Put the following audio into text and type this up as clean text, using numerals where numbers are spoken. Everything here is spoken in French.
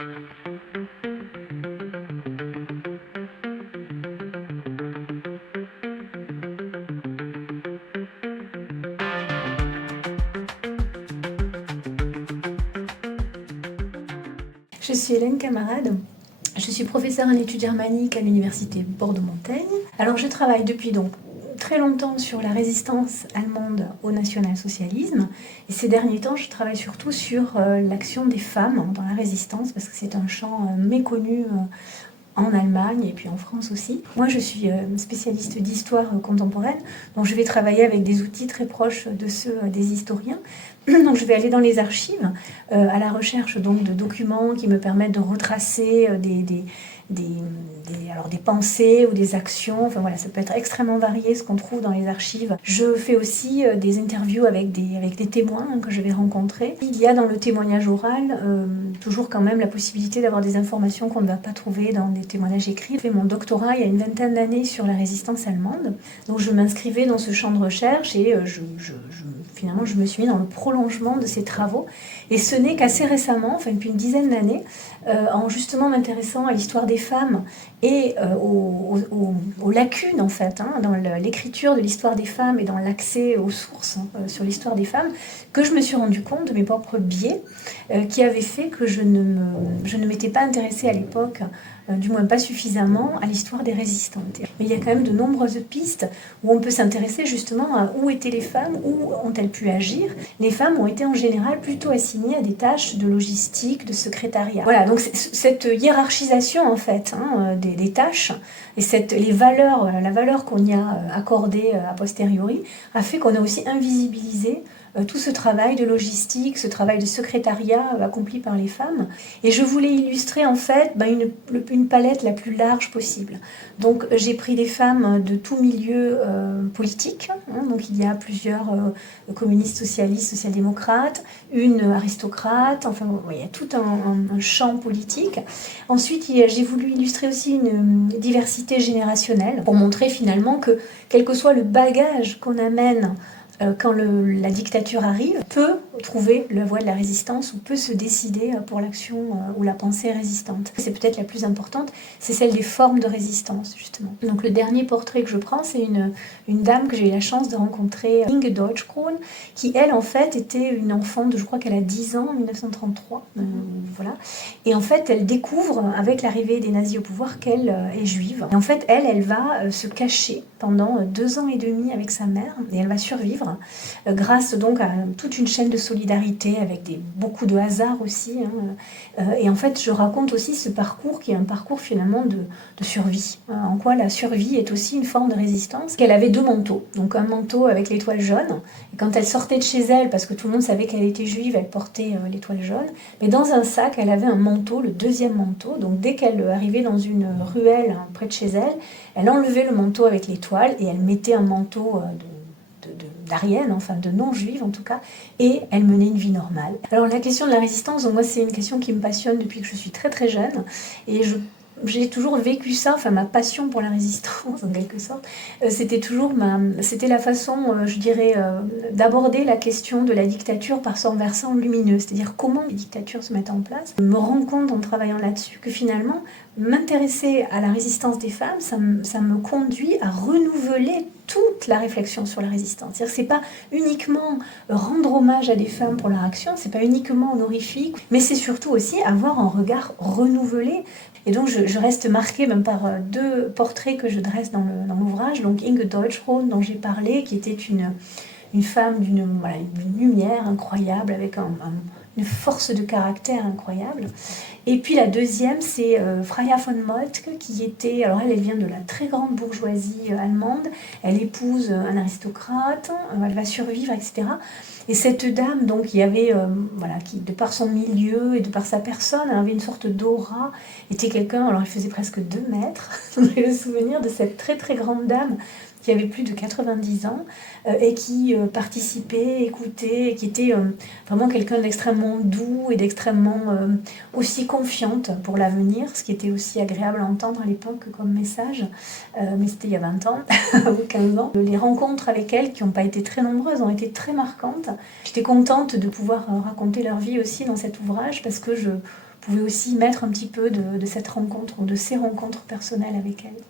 Je suis Hélène Camarade, je suis professeure en études germaniques à l'université Bordeaux-Montaigne. Alors je travaille depuis donc très longtemps sur la résistance allemande au national-socialisme et ces derniers temps je travaille surtout sur l'action des femmes dans la résistance parce que c'est un champ méconnu en Allemagne et puis en France aussi. Moi je suis spécialiste d'histoire contemporaine, donc je vais travailler avec des outils très proches de ceux des historiens. Donc je vais aller dans les archives à la recherche donc, de documents qui me permettent de retracer des pensées ou des actions. Enfin voilà, ça peut être extrêmement varié ce qu'on trouve dans les archives. Je fais aussi des interviews avec des témoins que je vais rencontrer. Il y a dans le témoignage oral toujours quand même la possibilité d'avoir des informations qu'on ne va pas trouver dans des témoignages écrits. J'ai fait mon doctorat il y a une vingtaine d'années sur la résistance allemande. Donc je m'inscrivais dans ce champ de recherche et finalement je me suis mis dans le prolongement de ces travaux. Et ce n'est qu'assez récemment, enfin depuis une dizaine d'années, en justement m'intéressant à l'histoire des femmes et aux lacunes en fait, dans l'écriture de l'histoire des femmes et dans l'accès aux sources sur l'histoire des femmes, que je me suis rendu compte de mes propres biais qui avaient fait que je ne m'étais pas intéressée à l'époque, du moins pas suffisamment, à l'histoire des résistantes. Mais il y a quand même de nombreuses pistes où on peut s'intéresser justement à où étaient les femmes, où ont-elles pu agir. Les femmes ont été en général plutôt assignées à des tâches de logistique, de secrétariat. Voilà, donc cette hiérarchisation en fait des tâches et la valeur qu'on y a accordée a posteriori a fait qu'on a aussi invisibilisé tout ce travail de logistique, ce travail de secrétariat accompli par les femmes. Et je voulais illustrer en fait une palette la plus large possible. Donc j'ai pris des femmes de tout milieu politique. Donc il y a plusieurs communistes, socialistes, social-démocrates, une aristocrate, enfin il y a tout un champ politique. Ensuite j'ai voulu illustrer aussi une diversité générationnelle pour montrer finalement que quel que soit le bagage qu'on amène quand la dictature arrive, peut trouver la voie de la résistance ou peut se décider pour l'action ou la pensée résistante. C'est peut-être la plus importante, c'est celle des formes de résistance, justement. Donc le dernier portrait que je prends, c'est une dame que j'ai eu la chance de rencontrer, Inge Deutschkron, qui elle, en fait, était une enfant je crois qu'elle a 10 ans, en 1933, voilà. Et en fait, elle découvre, avec l'arrivée des nazis au pouvoir, qu'elle est juive. Et en fait, elle va se cacher pendant 2 ans et demi avec sa mère, et elle va survivre grâce donc à toute une chaîne de solidarité avec beaucoup de hasard aussi. Et en fait, je raconte aussi ce parcours qui est un parcours finalement de survie. En quoi la survie est aussi une forme de résistance. Elle avait 2 manteaux, donc un manteau avec l'étoile jaune. Et quand elle sortait de chez elle, parce que tout le monde savait qu'elle était juive, elle portait l'étoile jaune. Mais dans un sac, elle avait un manteau, le 2e manteau. Donc dès qu'elle arrivait dans une ruelle près de chez elle, elle enlevait le manteau avec l'étoile et elle mettait un manteau d'Arienne, enfin de non-juive en tout cas, et elle menait une vie normale. Alors la question de la résistance, donc moi c'est une question qui me passionne depuis que je suis très très jeune, et j'ai toujours vécu ça, enfin ma passion pour la résistance en quelque sorte, c'était la façon, je dirais, d'aborder la question de la dictature par son versant lumineux, c'est-à-dire comment les dictatures se mettent en place. Je me rends compte en travaillant là-dessus que finalement, m'intéresser à la résistance des femmes, ça me conduit à renouveler toute la réflexion sur la résistance. C'est-à-dire que c'est pas uniquement rendre hommage à des femmes pour leur action, c'est pas uniquement honorifique, mais c'est surtout aussi avoir un regard renouvelé. Et donc je reste marquée même par 2 portraits que je dresse dans l'ouvrage. Donc Inge Deutschkron, dont j'ai parlé, qui était une femme d'une lumière incroyable, avec une force de caractère incroyable. Et puis la deuxième, c'est Freya von Moltke, qui était, alors elle vient de la très grande bourgeoisie allemande, elle épouse un aristocrate, elle va survivre, etc. Et cette dame, donc, qui de par son milieu et de par sa personne, elle avait une sorte d'aura, était quelqu'un, alors elle faisait presque 2 mètres, j'ai le souvenir de cette très très grande dame qui avait plus de 90 ans et qui participait, écoutait, et qui était vraiment quelqu'un d'extrêmement doux et d'extrêmement aussi confiante pour l'avenir, ce qui était aussi agréable à entendre à l'époque comme message, mais c'était il y a 20 ans ou 15 ans. Les rencontres avec elle, qui n'ont pas été très nombreuses, ont été très marquantes. J'étais contente de pouvoir raconter leur vie aussi dans cet ouvrage parce que pouvez aussi mettre un petit peu de cette rencontre ou de ces rencontres personnelles avec elle.